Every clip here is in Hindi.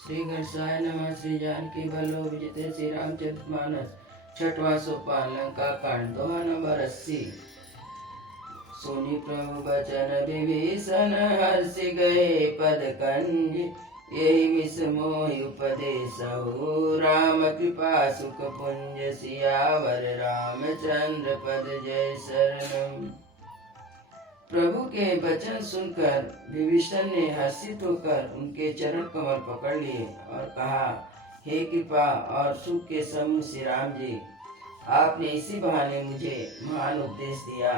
श्री गणेशाय नमः। श्री जानकी वल्लभ विजय श्री रामचरितमानस छठवां सोपान लंका कांड दोहा नंबर 80। सुनि प्रभु बचन विभीषण हर्षि गए पद कंज, यही विष मोहि उपदेशहु राम कृपा सुख पुंज, सियावर रामचंद्र पद जय शरणम। प्रभु के वचन सुनकर विभीषण ने हर्षित होकर उनके चरण कमल पकड़ लिए और कहा, हे कृपा और सुख के समूह श्री राम जी, आपने इसी बहाने मुझे महान उपदेश दिया।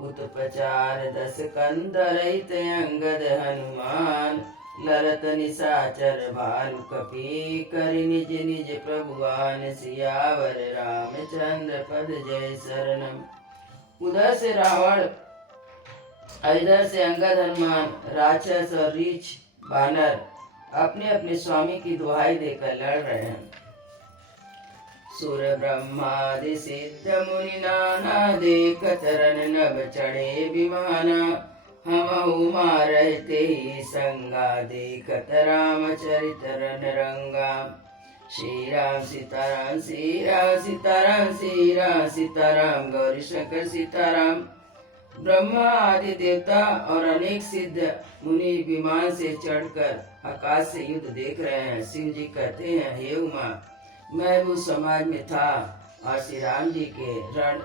उत्पचार 10 कंदर अंगद हनुमान, लरत निशाचर भालु कपि, करि निज निज प्रभुआन, सियावर रामचंद्र पद जय शरणम। उधर से रावण, इधर से अंगद हनुमान, राक्षस और रीछ बानर अपने अपने स्वामी की दुहाई देकर लड़ रहे हैं। सुर ब्रह्मादि सिद्ध मुनि नाना, देखत रन नभ चढ़े विमाना, हमहु मारते ही संगा, देखत रामचरित रन रंगा। श्री राम सीताराम श्री राम सीताराम श्री राम सीताराम, गौरी शंकर सीताराम। ब्रह्मा आदि देवता और अनेक सिद्ध मुनि विमान से चढ़कर आकाश से युद्ध देख रहे हैं। शिव जी कहते हैं, हे उमा, मैं उस समाज में था और श्री राम जी के रण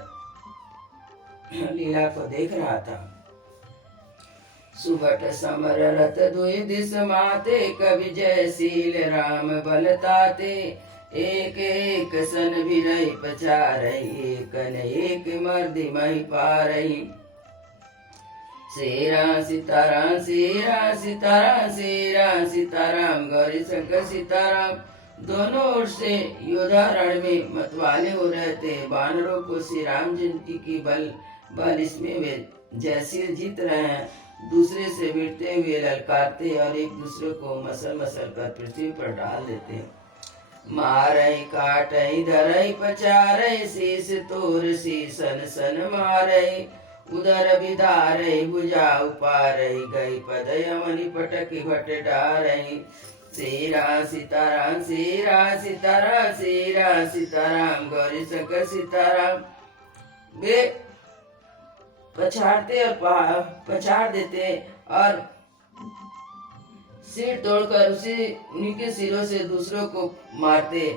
लीला को देख रहा था। सुबट समर रथ दुई दिस माते, कवि जयशील राम बलताते, एक एक सन भिरई पचारई, एक न एक मर्दि मही पारई। श्री राम सीताराम श्री राम सीताराम श्री राम सीताराम, गौरी शंकर सीताराम। दोनों ओर से योद्धा रण में मतवाले हो रहे थे। बानरों को श्री राम जी की बल इसमें वे जयशील जीत रहे हैं। दूसरे से भिड़ते हुए ललकारते और एक दूसरे को मसल मसल कर पृथ्वी पर डाल देते। मारई काटई धरई पचारई, शीश तोर शीसन सन मारई, उदर विदारई भुजा उपारई, गई पद यमनि पटक भट डारई। श्री राम सीताराम श्री राम सीताराम श्री राम सीताराम, गौरी शंकर सीताराम। वे पछाड़ते और पछाड़ देते और सिर तोड़कर उन्हीं के सिरों से दूसरों को मारते,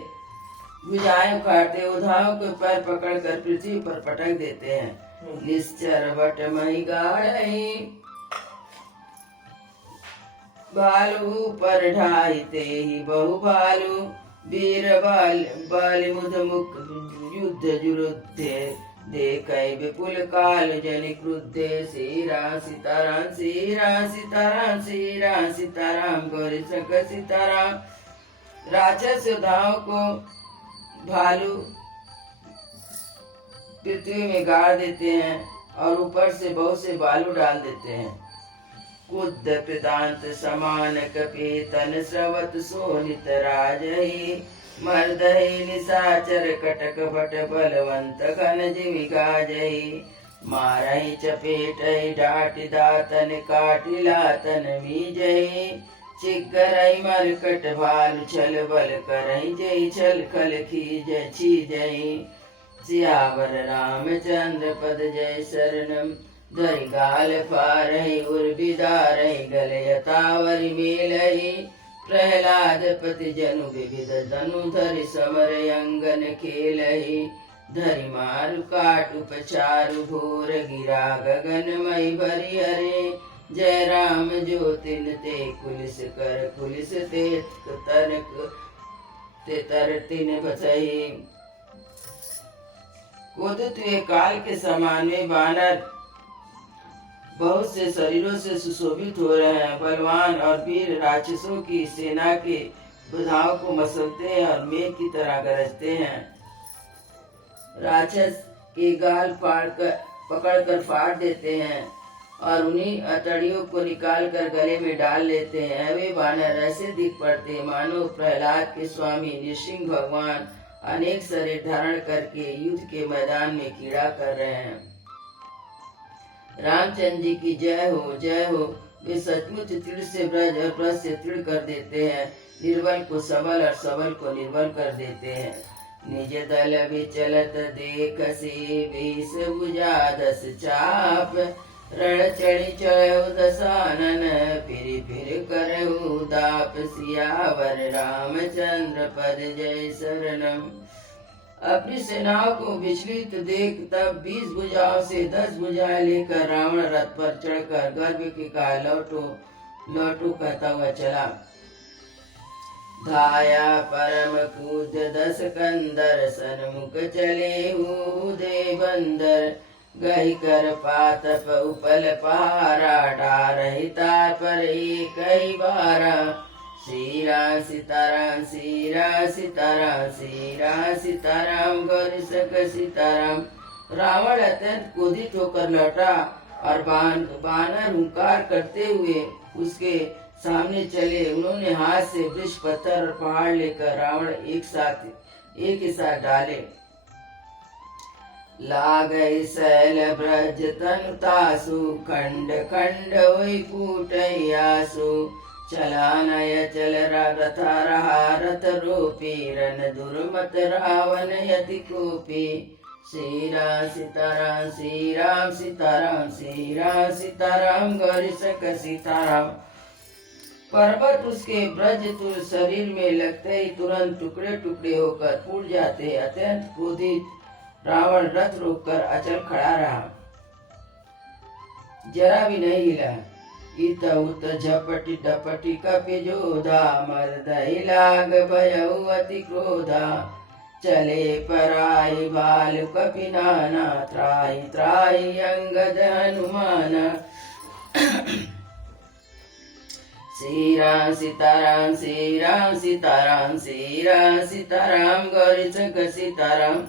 भुजाएं उखाड़ते, उधाओं के पैर पकड़कर पृथ्वी पर पटक देते हैं। निश्चर बट मही गाढ़ई, भालू पर ढाईते ही बहु भालू, वीर बाल मुध मुख युद्ध जुरुद्धे, देखै विपुल काल जनि क्रुद्धे। श्री राम सीताराम श्री राम सीताराम श्री राम सीताराम, गौरी शंकर सीताराम। राक्षस योद्धाओं को भालू पृथ्वी में गाड़ देते हैं और ऊपर से बहुत से बालू डाल देते हैं। कुद कृतांत समान कपि, तन स्रवत शोणित राजहि, मर्दहि निशाचर कटक भट, बलवंत घन जिमि गाजहि। मारहि चपेटहि डाटि दातन, काटि लातन मीजहि, चिक्करहि मरकट भालु छल, बल करहि जय छल खल छीजहि। सियावर रामचंद्र पद जय शरणम, धरि गाल फारहि उर्विदारहि, गले यतावरि मेलहि, प्रहलाद पति जनु विविध धनु, धरि समर अंगन खेलहि। धरि मारु काटु पचारु, घोर गिरा गगन मई भरि हरे, जय राम जो तिन ते कुलिस कर, कुलिस ते तर तिन बसहि। क्रोधित हुए काल के समान में बानर बहुत से शरीरों से सुशोभित हो रहे हैं। बलवान और वीर राक्षसों की सेना के बुधाओं को मसलते हैं और मेघ की तरह गरजते हैं। राक्षस के गाल पकड़कर फाड़ देते हैं और उन्हीं अतड़ियों को निकालकर गले में डाल लेते हैं। वे बानर ऐसे दिख पड़ते मानो प्रहलाद के स्वामी नृसिंह भगवान अनेक शरीर धारण करके युद्ध के मैदान में कीड़ा कर रहे हैं। रामचंद्र जी की जय हो जय हो। वे सचमुच तीर से ब्रज और ब्रज से तीर कर देते हैं। निर्बल को सबल और सबल को निर्बल कर देते हैं। निज दल विचलत देख से वेश बुझा दस चाप, रण चढ़ी चढ़ऊ दसानन फिर करऊ दाप, सियावर रामचंद्र पद जय शरणम। अपनी सेनाओं को विचलित देख तब 20 भुजाओं से 10 भुजाएं लेकर रावण रथ पर चढ़कर गर्भ के कहा लौटो कहता हुआ चला। धाया परम कूद 10 कंदर, सन्मुख चले उदय बंदर, गही कर पातप उपल पहारा, डारहि तार पर एक ही बारा। श्री राम सीताराम श्री राम सीताराम श्री राम सीताराम गौरी सक सीताराम। रावण अत्यंत क्रोधित होकर लौटा और बानर हुंकार करते हुए उसके सामने चले। उन्होंने हाथ से वृक्ष पत्थर और पहाड़ लेकर रावण एक ही साथ डाले। लागई शैल ब्रज तनु तासु, खंड खंड हुई फूटयासु। चला नय चल रथा रहा रथ रूपी, रन दुर्मत रावण यति कोपी। श्री राम सीताराम श्री राम सीताराम श्री राम सीताराम गौरी सक सीताराम। पर्वत उसके ब्रज तुल शरीर में लगते ही तुरंत टुकड़े टुकड़े होकर फूट जाते। अत्यंत क्रोधित रावण रथ रोककर अचल खड़ा रहा, जरा भी नहीं हिला। इत उत झपटी टपटी कपि जोधा, मर्दहि लाग भयउ अति क्रोधा। चले पराई बाल कपि नाना, त्राहि त्राहि अंगद हनुमाना। श्री राम सीताराम श्री राम सीताराम श्री राम सीताराम गौरी शंकर सीताराम।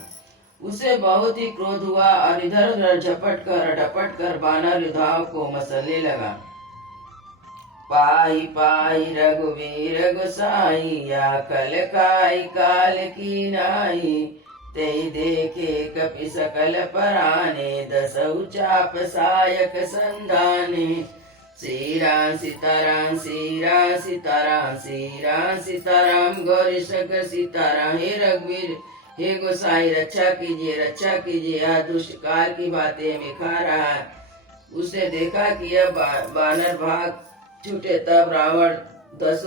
उसे बहुत ही क्रोध हुआ और इधर उधर झपट कर बानर योद्धाओं को मसलने लगा। पाई पाई रघुवीर गोसाई, या कल काई काल की नाई। ते देखे कपि सकल पराने, दसऊ चाप सायक संधाने। श्री राम सीताराम श्री राम सीताराम श्री राम सीताराम गौरी शंकर सीताराम। हे रघुवीर हे गोसाई रक्षा कीजिए, यह दुष्ट काल की बातें में खा रहा है। उसने देखा कि यह बानर भाग छूटे, तब रावण 10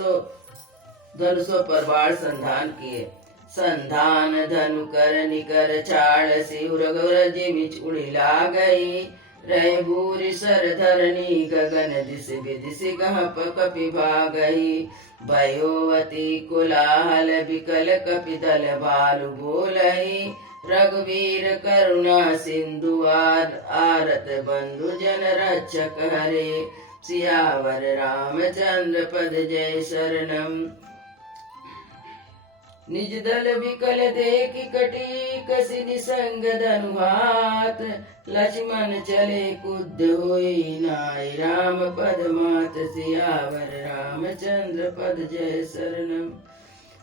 धनुषों पर बाण संधान किए। संधान धनु कर निकर छाड़, शिव रघुवर जिमिच उड़ी ला गई। रह भूरि सर धरनी गगन, दिस विदिश कहाँ कपि भागई। भयोवती कोलाहल विकल कपि दल, भालु बोलई। रघुवीर करुणा सिंधु आरत, बंधु जन रक्षक हरे। सियावर रामचंद्र पद जय शरणम। निज दल विकल देख कटी, कसी निसंग धनु हाथ। लक्ष्मण चले कुद्ध होई, नाई राम पद मात। सियावर रामचंद्र पद जय शरणम।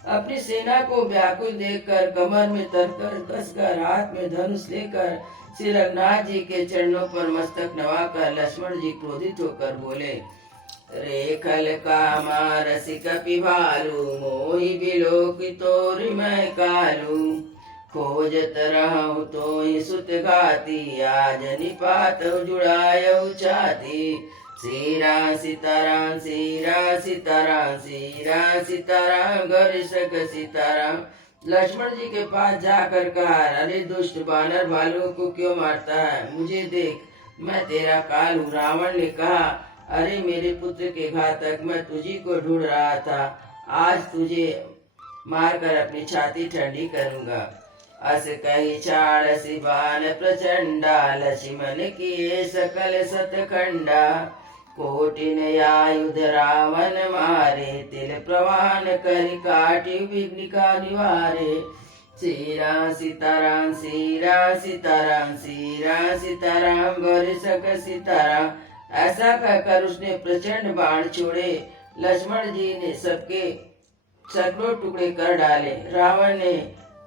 अपनी सेना को व्याकुल देखकर कमर में तरकर कसकर हाथ में धनुष लेकर श्री रघुनाथ जी के चरणों पर मस्तक नवाकर लक्ष्मण जी क्रोधित होकर बोले। रेखल कामा रसिक कपि भालू, मोहि बिलोकि तोरि मैं कालू। खोजत रहूं तोहि सुत घाती, आज निपात जुड़ायऊ छाती। श्री राम सीताराम श्री राम सीताराम श्री राम सीताराम गौरी शंक सीताराम। लक्ष्मण जी के पास जाकर कहा, अरे दुष्ट बानर भालुओं को क्यों मारता है? मुझे देख, मैं तेरा काल हूँ। रावण ने कहा, अरे मेरे पुत्र के घातक, मैं तुझी को ढूंढ रहा था। आज तुझे मारकर अपनी छाती ठंडी करूंगा। अस कही छाड़ शिवान प्रचंडा, लक्ष्मण किए सकल सतखंडा। कोटिन आयुध रावण मारे, तिल प्रवान करि काटि विघ्न का निवारे। श्री राम सीताराम श्री राम सीताराम श्री राम सीताराम गौरी शंक सीताराम। ऐसा कहकर उसने प्रचंड बाण छोड़े। लक्ष्मण जी ने सबके सैकड़ों टुकड़े कर डाले। रावण ने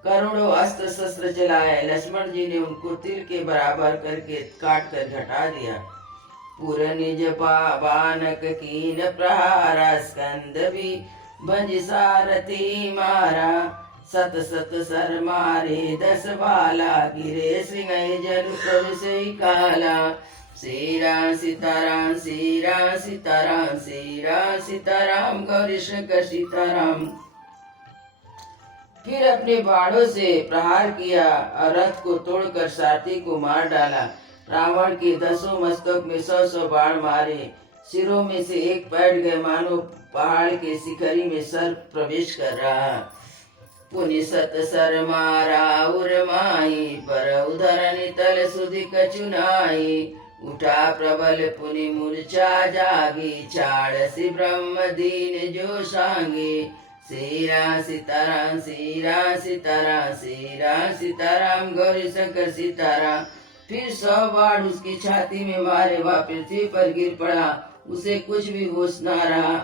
करोड़ों अस्त्र शस्त्र चलाए। लक्ष्मण जी ने उनको तिल के बराबर करके काट कर घटा दिया। पुर निज बानक कीन प्रहारा, स्कंद भी भज सारथी मारा सत सत सर मारे 10 बाला गिरे सिंह जल प्रभु से काला श्री राम सीताराम श्री राम सीताराम श्री राम सीताराम गौरी शंकर सीताराम। फिर अपने बाणों से प्रहार किया और रथ को तोड़कर सारथी को मार डाला। रावण के 10 मस्तक में 100 बाण मारे। सिरों में से एक बैठ गए, मानो पहाड़ के शिखरी में सर्प प्रवेश कर रहा। पुनि सत सर मारा उर माही पर उधरनि तल सुधि कचुनाई। उठा प्रबल पुनि मूर्छा जागी छाड़सी ब्रह्म दीन जो सांगे। श्री राम सीताराम श्री राम सीताराम श्री राम सीताराम गौरी शंकर सीताराम। फिर 100 बाण उसकी छाती में मारे, वह पृथ्वी पर गिर पड़ा, उसे कुछ भी होश न रहा।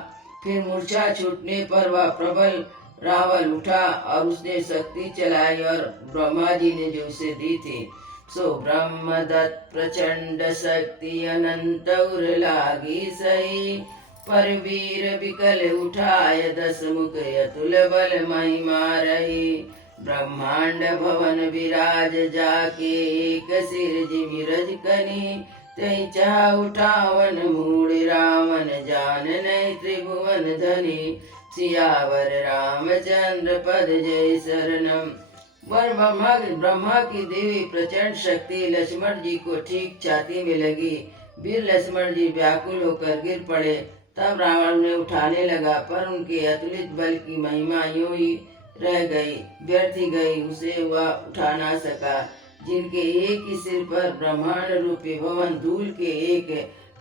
फिर मूर्छा छूटने पर वह प्रबल रावण उठा और उसने शक्ति चलाई और ब्रह्मा जी ने जो उसे दी थी सो ब्रह्म दत्त प्रचंड शक्ति अनंत उर लागी सही। पर वीर विकल उठाय 10 मुख अतुल बल महिमा रही। ब्रह्मांड भवन विराज जाके एक सिर जिमिरज कनी। तई चाह उठावन मूड रावण जान नहीं त्रिभुवन धनी। सियावर रामचंद्र पद जय शरणम। वर ब्रह्मा की देवी प्रचंड शक्ति लक्ष्मण जी को ठीक छाती में लगी। वीर लक्ष्मण जी व्याकुल होकर गिर पड़े। तब रावण ने उठाने लगा, पर उनके अतुलित बल की महिमा यूं ही रह गई, व्यर्थ ही गई, उसे वह उठा ना सका। जिनके एक ही सिर पर ब्रह्मांड रूपी भवन धूल के एक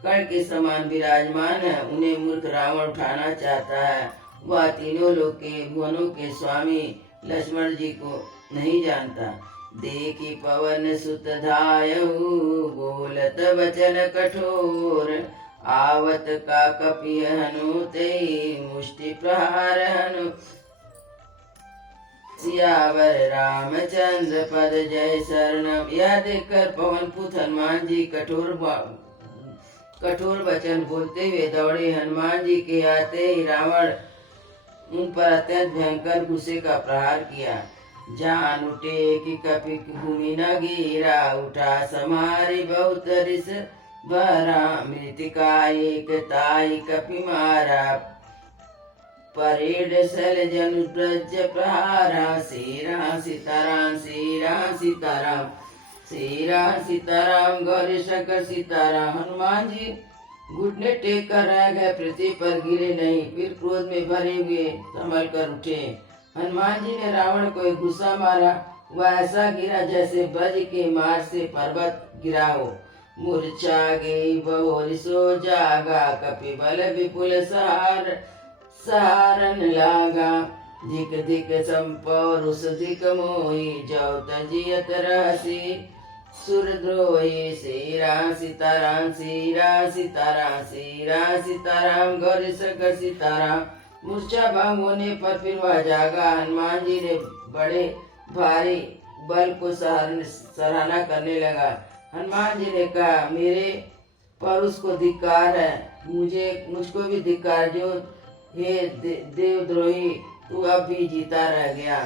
कण के समान विराजमान है, उन्हें मूर्ख रावण उठाना चाहता है। वह तीनों लोक के भुवनों के स्वामी लक्ष्मण जी को नहीं जानता। देखी पवन सुत धायहु बोलत वचन कठोर। आवत का कपि हनु तेई मुष्टि प्रहार हनु। सियावर रामचंद्र पद जय शरणम। यह देखकर पवन पुत्र हनुमान जी कठोर वचन बोलते हुए दौड़े। हनुमान जी के आते ही रावण उन पर अत्यंत भयंकर गुस्से का प्रहार किया। जान उठे कि कपि भूमि न गिरा, उठा समारी बहुत रिस भरा। मृतिका एक ताई कपि मारा, परेड सल जनु ब्रज प्रहारा। श्री राम सीताराम श्री राम सीताराम श्री राम सीताराम गौरी शंकर सीताराम। हनुमान जी घुटने टेक कर रह गए, पृथ्वी पर गिरे नहीं। फिर क्रोध में भरे हुए संभल कर उठे। हनुमान जी ने रावण को एक गुस्सा मारा, वह ऐसा गिरा जैसे वज्र के मार से पर्वत गिरा हो। मूर्छा गई बहुर सो जागा, कपि बल विपुल सहारन लागा। धिक धिक संपौरुष धिक मोहि, जौ तजियत रहसी सुरद्रोही। श्री राम सीताराम श्री राम सीताराम श्री राम सीताराम गौरी शंकर सीताराम। मूर्छा भंग होने पर फिर वह जागा। हनुमान जी ने बड़े भारी बल को सराहना करने लगा। हनुमान जी ने कहा, मेरे परुष को धिक्कार है, मुझको भी धिक्कार जो। हे देवद्रोही, तू अब भी जीता रह गया।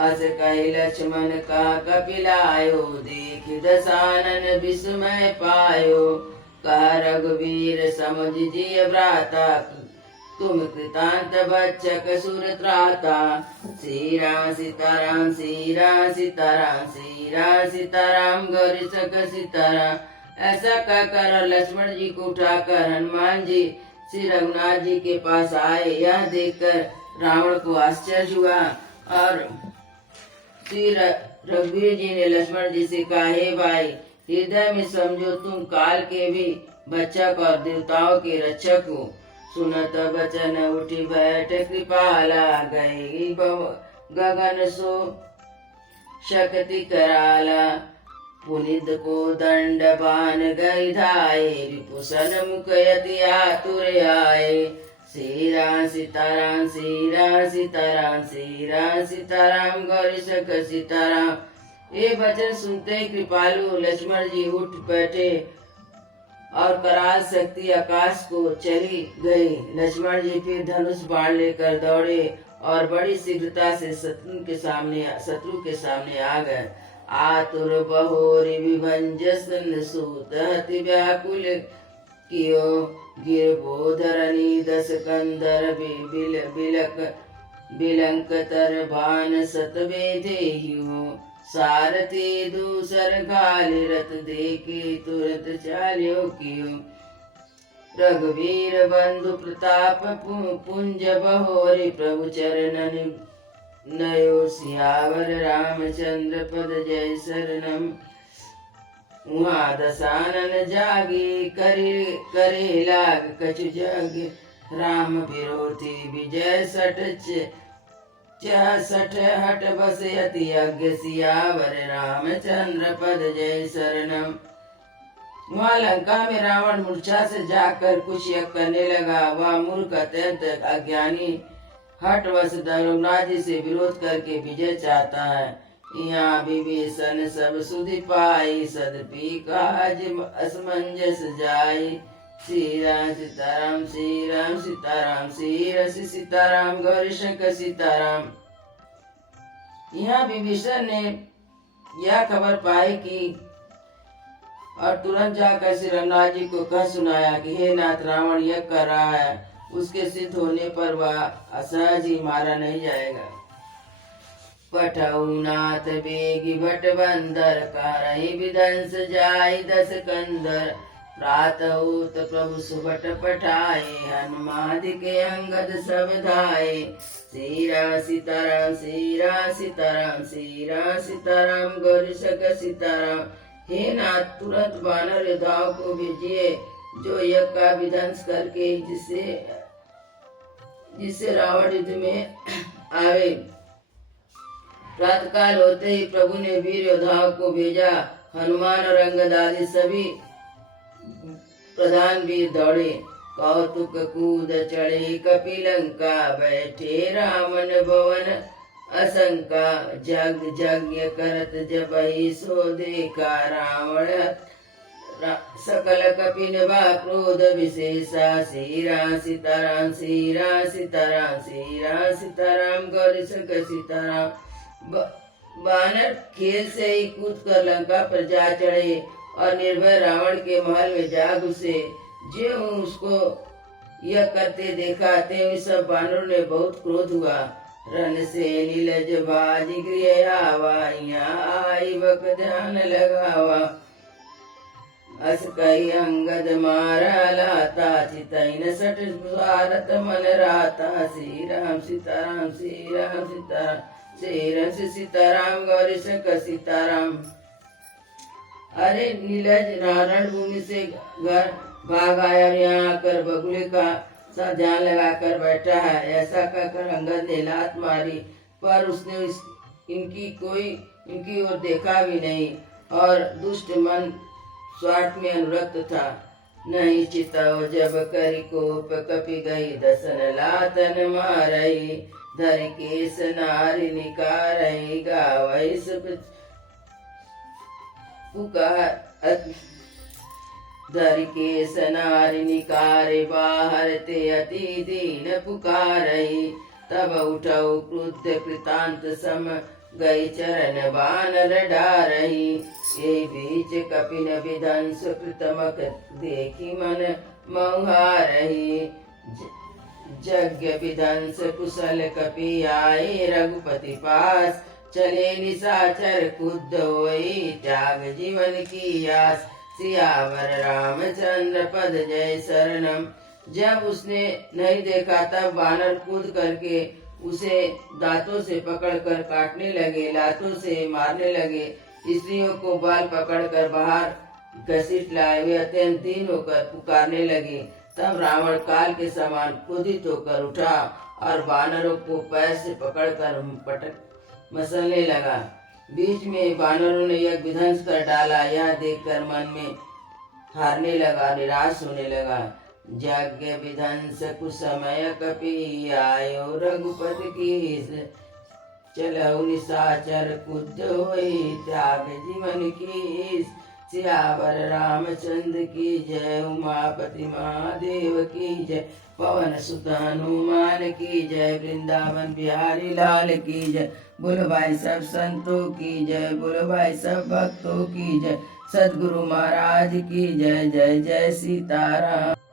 अस कहि लक्ष्मण का कपिलायो, देख दशानन विस्मय पायो। कह रघुवीर समझ जिय भ्राता, तुम कृतांत बच्चक सुर त्राता। श्री राम सीताराम श्री राम सीताराम श्री राम सीताराम गौरी शंकर सीताराम। ऐसा कहकर लक्ष्मण जी को उठाकर हनुमान जी श्री रघुनाथ जी के पास आए। यह देखकर रावण को आश्चर्य हुआ और श्री रघुवीर जी ने लक्ष्मण जी से कहा, हे भाई, हृदय में समझो तुम काल के भी बच्चक और देवताओं के रक्षक हो। सुनत बचन उठी बैठ कृपाला, गई गगन सो शक्ति कराला। पुनित को दंड बान गई धाये, रिपुसन मुख यति आतुर आए। श्री राम सीताराम श्री राम सीताराम श्री राम सीताराम गौरी शंकर सीताराम। ये वचन सुनते ही कृपालु लक्ष्मण जी उठ बैठे और कराल शक्ति आकाश को चली गई। लक्ष्मण जी फिर धनुष बाण लेकर दौड़े और बड़ी शीघ्रता से शत्रु के सामने आ गए। आतुर बहोरी विभंजन सूत हति व्याकुल कियो गिरबोधरणी दस कंदर बिलंक तर बान सतवेदेह्यु सारथी दूसर घाली रथ देखी तुरत चाल्यो कियो। रघुवीर बंधु प्रताप पुंज बहोरी प्रभु चरणन नयो सियावर रामचंद्र पद जय शरणम। उहाँ दसानन जागी करे लाग कछु जग राम विरोधी विजय सठ हट बस यति यज्ञ सियावर रामचंद्र पद जय शरणम। वहाँ लंका में रावण मूर्छा से जाकर कुछ यज्ञ करने लगा। वह मूर्ख अत्यंत अज्ञानी हठवश रघुनाथ जी से विरोध करके विजय चाहता है। यहाँ विभीषण सब सुधि पाई सदपी काज असमंजस जाई। श्री राम सीताराम श्री राम सीताराम श्री रसी सीताराम गौरी शंकर सीताराम। यहाँ विभीषण ने यह खबर पाई कि और तुरंत जाकर श्री रघुनाथ जी को कह सुनाया कि हे नाथ, रावण यह कर रहा है, उसके सिद्ध होने पर वह असहज ही मारा नहीं जाएगा। पठऊ नाथ बेगी भट बंदर कारहि विधंस जाय दस कंदर। प्रातः उत प्रभु सुभट पठाए हनुमादिक अंगद सब धाये। श्री राम सीताराम श्री राम सीताराम श्री राम सीताराम गौरी शंकर सीताराम। हे नाथ, तुरंत वानर योद्धाओं को भेजिए जो यज्ञ का विध्वंस करके जिससे रावण युद्ध में आवे। प्रातःकाल होते ही प्रभु ने वीर योद्धाओं को भेजा। हनुमान और अंगद आदि सभी प्रधान वीर दौड़े। कौतुक कूद चढ़े कपिलंका बैठे रामन भवन असंका। जग यज्ञ करत जबहि सो देखा रावण सकल कपिन बा क्रोध विशेषा। श्री राम सीताराम श्री राम सीताराम श्री राम सीताराम गौरी शंकर सीताराम। वानर खेल से ही कूद कर लंका पर जा चढ़े और निर्भय रावण के महल में जा घुसे। जो उसको यह करते देखा ते सब वानरों ने बहुत क्रोध हुआ। रन से नीलज भाज गृह आवा, यहाँ आई बक ध्यान लगावा। अस कही अंगद मारा लाता, चितैन सठ भारत मन राता। श्री राम सीताराम श्री राम सीताराम श्री राम सीताराम गौरी शंकर सीताराम। अरे नीलज रण भूमि से घर भाग आया और यहाँ आकर बगुले का सा ध्यान लगा कर बैठा है। ऐसा कहकर अंगद ने लात मारी, पर उसने इनकी ओर देखा भी नहीं और दुष्ट मन स्वार्थ में अनुरक्त था। नहीं चिताओ जब करी कोप कपि गई, दसन लातन मारई। धर केस नारी निकारई, गावई सुख पुकार। धर केस नारी निकारे, बाहर ते अति दीन पुकारई। तब उठऊ क्रुद्ध कृतांत सम, गई चरण बानर डारही। ये बीच कपिन विध्वंस कृतमक, देखी मन मौहारही। यज्ञ विध्वंस कुशल कपि आए, रघुपति पास चले निशाचर कुद्ध होई। त्याग जीवन की आस, सियावर रामचंद्र पद जय शरणम। जब उसने नहीं देखा तब वानर कूद करके उसे दांतों से पकड़कर काटने लगे, लातों से मारने लगे। स्त्रियों को बाल पकड़कर बाहर घसीट लाए। वे अत्यंत दीन होकर पुकारने लगे। तब रावण काल के समान क्रोधित होकर उठा और वानरों को पैर से पकड़कर पटक मसलने लगा। बीच में वानरों ने यह विध्वंस कर डाला। यह देखकर मन में हारने लगा, निराश होने लगा। यज्ञ विध्वंस कुसमय कपि आयो, रघुपति की चलऊ निशाचर कुद्ध होई। त्याग जीवन की सियावर रामचंद्र की जय। उमापति महादेव की जय। पवन सुत हनुमान की जय। वृंदावन बिहारी लाल की जय। बोल भाई सब संतों की जय। बोल भाई सब भक्तों की जय। सद्गुरु महाराज की जय। जय जय सीताराम।